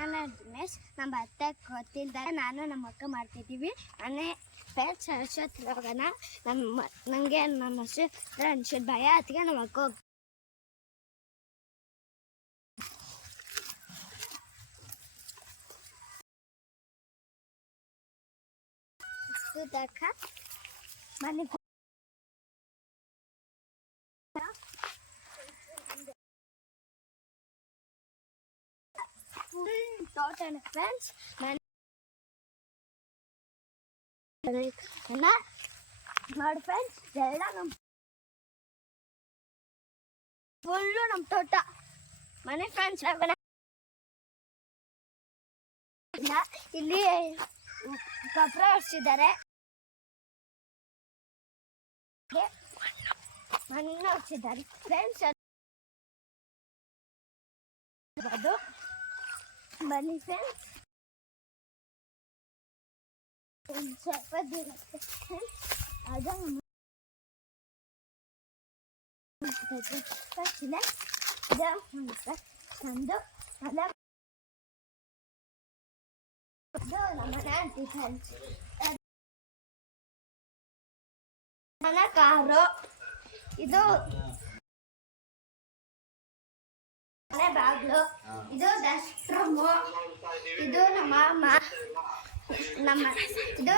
ನಾನು ದಿನೇಶ್ ನಮ್ಮ ಅತ್ತೆ ಗೊತ್ತಿಲ್ದಾಗ ನಾನು ನಮ್ಮ ಅಕ್ಕ ಮಾಡ್ತಿದ್ದೀವಿ. ಮನೆ ಫ್ರೆಂಡ್ಸ್ ಹರ್ಷತ್ ಹೋಗೋಣ. ನನಗೆ ನಮ್ಮ ಹೆಸರು ಅನ್ಸಿದ ಭಯ, ಅದಕ್ಕೆ ನಮ್ಮ ಅಕ್ಕ ಮನೆ ತೋಟ ಫ್ರೆಂಡ್ಸ್. ನೋಡಿ ಫ್ರೆಂಡ್ಸ್, ಎಲ್ಲ ನಮ್ಮ ಫುಲ್ಲು ನಮ್ಮ ತೋಟ ಮನೆ ಫ್ರೆಂಡ್ಸ್. ಇಲ್ಲಿ ಗೊಬ್ಬರ ಹೊಡ್ಸಿದ್ದಾರೆ, ಮಣ್ಣು ಹೊಡ್ಸಿದ್ದಾರೆ ಫ್ರೆಂಡ್ಸ್. ಅದು ಬನ್ನಿ ಫ್ರೆಂಡ್ಸ್, ಸ್ವಲ್ಪ ದೂರ ಅದು ನಮ್ಮದು ನಮ್ಮನೆ ಆಂಟಿ ಫ್ರೆಂಡ್ಸ್. ನನ್ನ ಕಾರು ಇದು, ಮನೆ ಬಾಗ್ಲು ಇದು, ಡಸ್ಟ್ ರೂಮು ಇದು, ನಮ್ಮ ಅಮ್ಮ ಇದು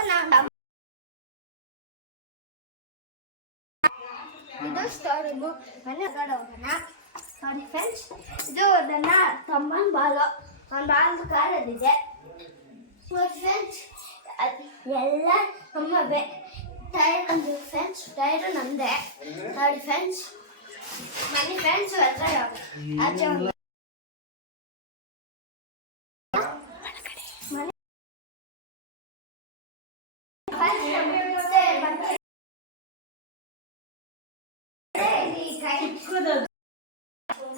ಇದು ಸ್ಟೋರ್ ರೂಮು. ಮನೆ ಹೊರಗಡೆ ಹೋಗೋಣ. ನೋಡಿ ಫ್ರೆಂಡ್ಸ್, ಇದು ನನ್ನ ತಮ್ಮನ ಬಾಲು, ಒಂದು ಬಾಲ್ ಕಾರಲ್ಲಿದೆ. ನೋಡಿ ಫ್ರೆಂಡ್ಸ್, ಎಲ್ಲ ನಮ್ಮವೇ. ಟೈರ್ ನಮ್ಮದು ಫ್ರೆಂಡ್ಸ್, ಟೈರು ನಮ್ಮದೇ. ನೋಡಿ ಫ್ರೆಂಡ್ಸ್, ಮನೆ ಫ್ರೆಂಡ್ಸ್ ಹೊರಗಡೆ ಆಚೆ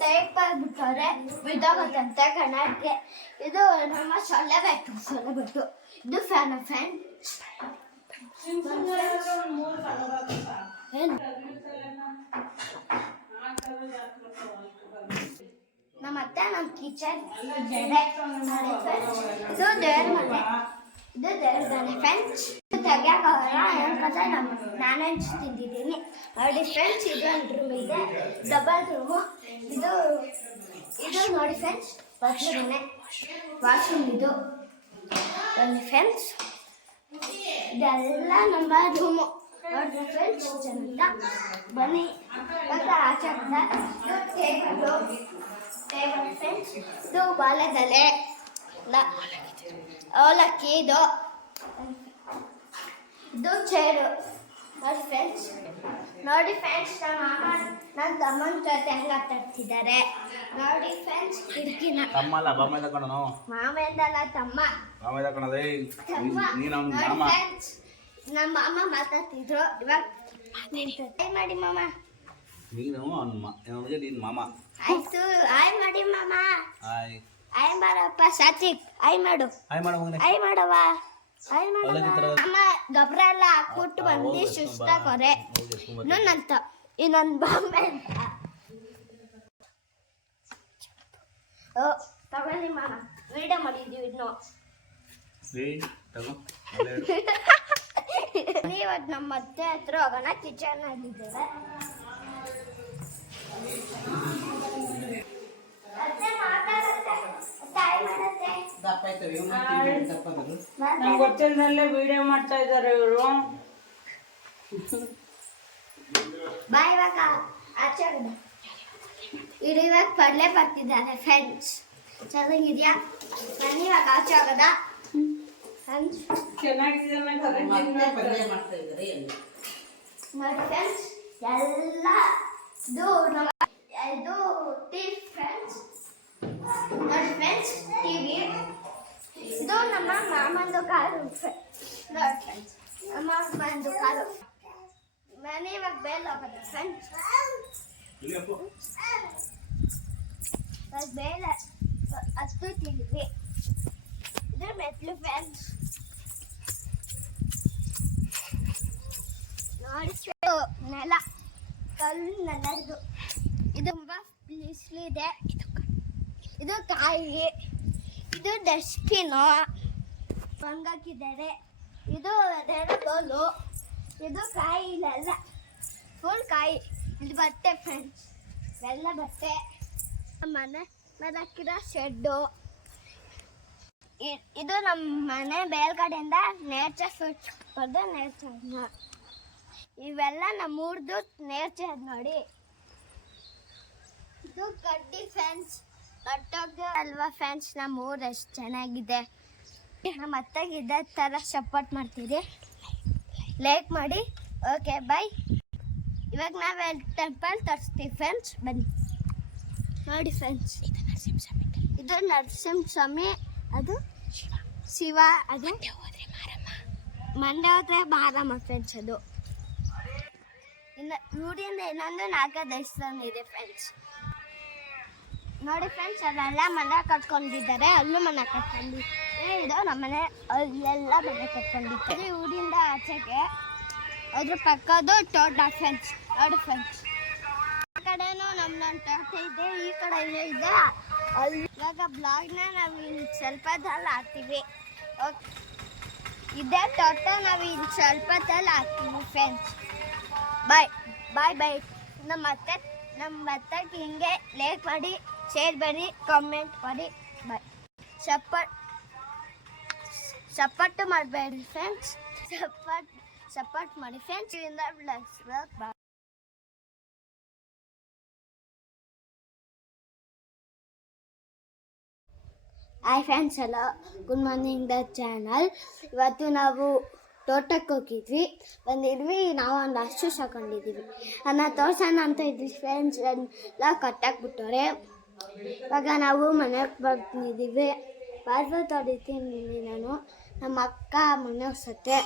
ಟೈಪ್ ಆಗ್ಬಿಟ್ಟವ್ರೆ, ಬಿದ್ದೋಗತ್ತಂತೆ ಕಣ್ಣಾಡಿಗೆ. ಇದು ನಮ್ಮ ಸೊಳ್ಳೆ ಬಿಟ್ಟು ಇದು ಫ್ಯಾನ್. ನಮ್ಮ ಅತ್ತೆ ನಮ್ಮ ಕಿಚನ್ ಇದೆ. ಇದು ದೇವ್ರ ಮನೆ, ಇದು ದೇವ್ರ ಮನೆ ಫ್ರೆಂಡ್ಸ್. ತೆಗಿಯೋಕ್ಕಾಗಲ್ಲ, ಯಾಕಂದ್ರೆ ನಾನ್ ವೆಜ್ ತಿಂದಿದ್ದೀನಿ. ನೋಡಿ ಫ್ರೆಂಡ್ಸ್, ಇದು ಒಂದು ರೂಮ್ ಇದೆ, ಡಬಲ್ ರೂಮು. ಇದು ನೋಡಿ ಫ್ರೆಂಡ್ಸ್, ಮನೆ ವಾಶ್ರೂಮ್. ಇದು ಬನ್ನಿ ಫ್ರೆಂಡ್ಸ್, ಇದೆಲ್ಲ ನಮ್ಮ ರೂಮು. ನೋಡಿ ಫ್ರೆಂಡ್ಸ್, ಚೆಂದ. ಬನ್ನಿ ಮತ್ತು ಆಚೆ ಇದು ಟೇಬಲ್ ಫ್ರೆಂಡ್ಸ್. ಇದು ಬಾಳೆದೆಲೆ, ಅವಲಕ್ಕಿ. ಇದು ಚೇರು. ನೋಡಿ ಫ್ರೆಂಡ್ಸ್, ನಮ್ಮ ಮಾಮ ನನ್ನ ತಮ್ಮನ ಜೊತೆ ಹೆಂಗೆ ಆಟಾಡ್ತಿದ್ದಾರೆ. ನೋಡಿ ಫ್ರೆಂಡ್ಸ್, ಕಿಟಕಿನ ಮಾಮ ಎಂದಲ್ಲ ತಮ್ಮ. ಫ್ರೆಂಡ್ಸ್, ನಮ್ಮ ಮಾಮ ಮಾತಾಡ್ತಿದ್ರು, ಇವಾಗ ಮಾಡಿ ಮಾಮ. ಆಯ್ತು, ಆಯ್ ಮಾಡಿ ಮಾಮ. ಆಯ್ ಮಾಡಪ್ಪ ಸಾತ್ವಿಕ್, ಆಯ್ ಮಾಡು. ಆಯ್ ಮಾಡವ, ಆಯ್ ಮಾಡವ. ಅಮ್ಮ ಗೊಬ್ಬರ ಎಲ್ಲ ಹಾಕ್ಬಿಟ್ಟು ಬಂದು ಸುಸ್ತಾಕೋರೆ. ಇನ್ನೊಂದು ಬಾಂಬೆ ಅಂತ. ತಗೊಳ್ಳಿ ಮಾಮ, ವಿಡಿಯೋ ಮಾಡಿದ್ದೀವಿ ಇನ್ನು. ಇವತ್ತು ನಮ್ಮ ಅತ್ತೆ ಹತ್ರ ಹೋಗೋಣ. ಕಿಚನ್ ಆಗಿದ್ದೇವೆ. ನಮ್ಗೆ ಗೊತ್ತಿಲ್ಲದಲ್ಲೇ ವಿಡಿಯೋ ಮಾಡ್ತಾ ಇದ್ದಾರೆ ಇವರು. ಬಾಯ್, ಇವಾಗ ಆಚೆ ಇವರು ಇವಾಗ ಪಡ್ಲೆ ಬರ್ತಿದ್ದಾರೆ ಫ್ರೆಂಡ್ಸ್. ಚೆನ್ನಾಗಿದ್ಯಾ? ನಾನು ಇವಾಗ ಆಚೆ ಆಗೋದ ಚೆನ್ನಾಗಿದೆ. ನೋಡಿ ಫ್ರೆಂಡ್ಸ್, ಎಲ್ಲ ಇದು ಟಿವಿ ಫ್ರೆಂಡ್ಸ್. ನೋಡಿ ಫ್ರೆಂಡ್ಸ್, ಟಿವಿ. ಇದು ನಮ್ಮ ಮಾಮಂದು ಕಾರು. ನೋಡಿ ಫ್ರೆಂಡ್ಸ್, ನಮ್ಮ ಮಾಮಂದು ಕಾರು. ಮನೆ ಇವಾಗ ಬೇಲ್ ಹೋಗೋದು ಫ್ರೆಂಡ್ಸ್. ಬೇಲೆ ಹತ್ತುತ್ತೀವಿ. ಇದು ಮೆಟ್ಲು ಫ್ರೆಂಡ್ಸ್. ನೋಡಿ ನೆಲ ಕಲ್ಲು ನೆಲದ್ದು. ಇದು ತುಂಬ ಬಿಸಿಲಿದೆ. ಇದು ಕಾಯಿ. ಇದು ಡಸ್ಟ್ಬಿನ್ನು ಒಣಗಾಕಿದ್ದಾರೆ. ಇದು ಬೋಲು. ಇದು ಕಾಯಿ ಇಲ್ಲೆಲ್ಲ ಫುಲ್ ಕಾಯಿ. ಇದು ಬಟ್ಟೆ ಫ್ರೆಂಡ್ಸ್, ಎಲ್ಲ ಬಟ್ಟೆ. ಮನೆ ಮೇಲೆ ಹಾಕಿರೋ ಶೆಡ್ಡು. ಇದು ನಮ್ಮ ಮನೆ ಮೇಲ್ಗಡೆಯಿಂದ ನೇಚರ್ ಫುಟ್ ಬರ್ದು ನೇಚರ್ನ. ಇವೆಲ್ಲ ನಮ್ಮೂರ್ದು ನೇಚರ್ ನೋಡಿ. ಇದು ಗಡ್ಡಿ ಫ್ರೆಂಡ್ಸ್, ಕಟ್ಟೋದು ಅಲ್ವಾ ಫ್ರೆಂಡ್ಸ್. ನಮ್ಮ ಊರು ಎಷ್ಟು ಚೆನ್ನಾಗಿದೆ. ನಮ್ಮ ಅತ್ತೆಗೆ ಇದೇ ಥರ ಸಪೋರ್ಟ್ ಮಾಡ್ತೀರಿ. ಲೈಕ್ ಮಾಡಿ. Okay bye. ಇವಾಗ ನಾವು ಟೆಂಪಲ್ ತರಿಸ್ತೀವಿ ಫ್ರೆಂಡ್ಸ್, ಬನ್ನಿ ನೋಡಿ ಫ್ರೆಂಡ್ಸ್. ಇದು ನರಸಿಂಹಸ್ವಾಮಿ, ಅದು ಶಿವ, ಅದು ಮಂಡ್ಯ ಹೋದ್ರೆ ಮಾರಮ್ಮ ಫ್ರೆಂಡ್ಸ್. ಅದು ಇನ್ನು ಊರಿಂದ ಇನ್ನೊಂದು ನಾಗ ದೇವಸ್ಥಾನ ಇದೆ ಫ್ರೆಂಡ್ಸ್ ನೋಡಿ ಫ್ರೆಂಡ್ಸ್. ಅಲ್ಲೆಲ್ಲ ಮನೆ ಕಟ್ಕೊಂಡಿದ್ದಾರೆ, ಅಲ್ಲೂ ಮನೆ ಕಟ್ಕೊಂಡಿದ್ದಾರೆ. ಇದು ನಮ್ಮ ಮನೆ, ಅಲ್ಲೆಲ್ಲ ಮನೆ ಕಟ್ಕೊಂಡಿದ್ದಾರೆ. ಊರಿಂದ ಆಚೆಗೆ ಅದ್ರ ಪಕ್ಕದ್ದು ತೋಟ ಫ್ರೆಂಡ್ಸ್ ನೋಡಿ ಫ್ರೆಂಡ್ಸ್. ಆ ಕಡೆನೂ ನಮ್ಮ ತೋಟ ಇದೆ, ಈ ಕಡೆ ಇದೆ. ಅಲ್ಲಿ ಇವಾಗ ಬ್ಲಾಗ್ನ ನಾವು ಇನ್ನು ಸ್ವಲ್ಪದಲ್ಲಿ ಹಾಕ್ತೀವಿ. ಇದೇ ತೋಟ ನಾವು ಇನ್ನು ಸ್ವಲ್ಪದಲ್ಲಿ ಹಾಕ್ತೀವಿ ಫ್ರೆಂಡ್ಸ್. ಬಾಯ್ ಬಾಯ್ ಬಾಯ್. ನಮ್ಮ ಅತ್ತೆಗೆ ಹಿಂಗೆ ಲೈಕ್ ಮಾಡಿ, ಶೇರ್ ಮಾಡಿ, ಕಾಮೆಂಟ್ ಮಾಡಿ. ಬಾಯ್. ಸಪೋರ್ಟ್ ಮಾಡಬೇಡಿ ಫ್ರೆಂಡ್ಸ್, ಸಪೋರ್ಟ್ ಮಾಡಿ ಫ್ರೆಂಡ್ಸ್. ಬಾಯ್. ಹಾಯ್ ಫ್ರೆಂಡ್ಸ್, ಎಲ್ಲ ಗುಡ್ ಮಾರ್ನಿಂಗ್ ದ ಚಾನಲ್. ಇವತ್ತು ನಾವು ತೋಟಕ್ಕೆ ಹೋಗಿದ್ವಿ, ಬಂದಿದ್ವಿ. ನಾವು ಒಂದು ಅಷ್ಟು ಸಾಕೊಂಡಿದ್ದೀವಿ. ಅದನ್ನ ತೋರ್ಸೋಣ ಅಂತ ಇದ್ವಿ ಫ್ರೆಂಡ್ಸ್. ಎಲ್ಲ ಕಟ್ಟಾಕ್ಬಿಟ್ಟವ್ರೆ. ಇವಾಗ ನಾವು ಮನೆಗೆ ಬರ್ತಿದ್ದೀವಿ. ಬಾಜು ತೊಡಿತೀನಿ ನಾನು. ನಮ್ಮ ಅಕ್ಕ ಮನೆ ಹೊಸತ್ತೆ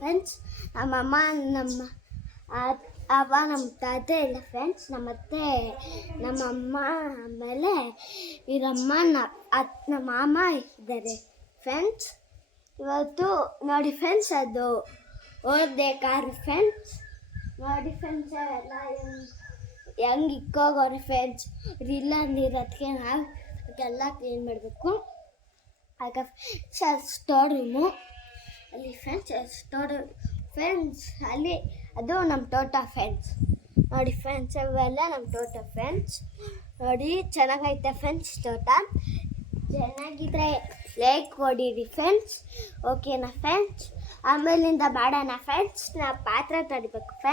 ಫ್ರೆಂಡ್ಸ್. ನಮ್ಮಮ್ಮ, ನಮ್ಮ ನಮ್ಮ ತಾತ ಇಲ್ಲ ಫ್ರೆಂಡ್ಸ್. ನಮ್ಮತ್ತೆ, ನಮ್ಮಮ್ಮ, ಆಮೇಲೆ ಇವರಮ್ಮ, ನಮ್ಮ ಮಾಮ ಇದ್ದಾರೆ ಫ್ರೆಂಡ್ಸ್. ಇವತ್ತು ನೋಡಿ ಫ್ರೆಂಡ್ಸ್, ಅದು ಹೋದೆ ಕಾರು ಫ್ರೆಂಡ್ಸ್. ನೋಡಿ ಫ್ರೆಂಡ್ಸ್, ಎಲ್ಲ ಹೆಂಗೆ ಇಕ್ಕೋಗೋರು ಫ್ರೆಂಡ್ಸ್. ಇಲ್ಲ ನೀರದಕ್ಕೆ ನಾವು ಎಲ್ಲ ಕ್ಲೀನ್ ಮಾಡಬೇಕು. ಆಗ ಸ್ಟೋರ್ ರೂಮು ಅಲ್ಲಿ ಫ್ರೆಂಡ್ಸ್. ಸ್ಟೋರ್ ಫ್ರೆಂಡ್ಸ್ ಅಲ್ಲಿ ಅದು ನಮ್ಮ ತೋಟ ಫ್ರೆಂಡ್ಸ್ ನೋಡಿ ಫ್ರೆಂಡ್ಸ್. ಅವೆಲ್ಲ ನಮ್ಮ ತೋಟ ಫ್ರೆಂಡ್ಸ್ ನೋಡಿ. ಚೆನ್ನಾಗೈತೆ ಫ್ರೆಂಡ್ಸ್ ತೋಟ. ಚೆನ್ನಾಗಿದ್ರೆ ಲೈಕ್ ಕೊಡಿರಿ ಫ್ರೆಂಡ್ಸ್. ಓಕೆನಾ ಫ್ರೆಂಡ್ಸ್? ಆಮೇಲಿಂದ ಮಾಡೋಣ ಫ್ರೆಂಡ್ಸ್. ನಾ ಪಾತ್ರೆ ತಡಿಬೇಕು ಫ್ರೆಂಡ್ಸ್.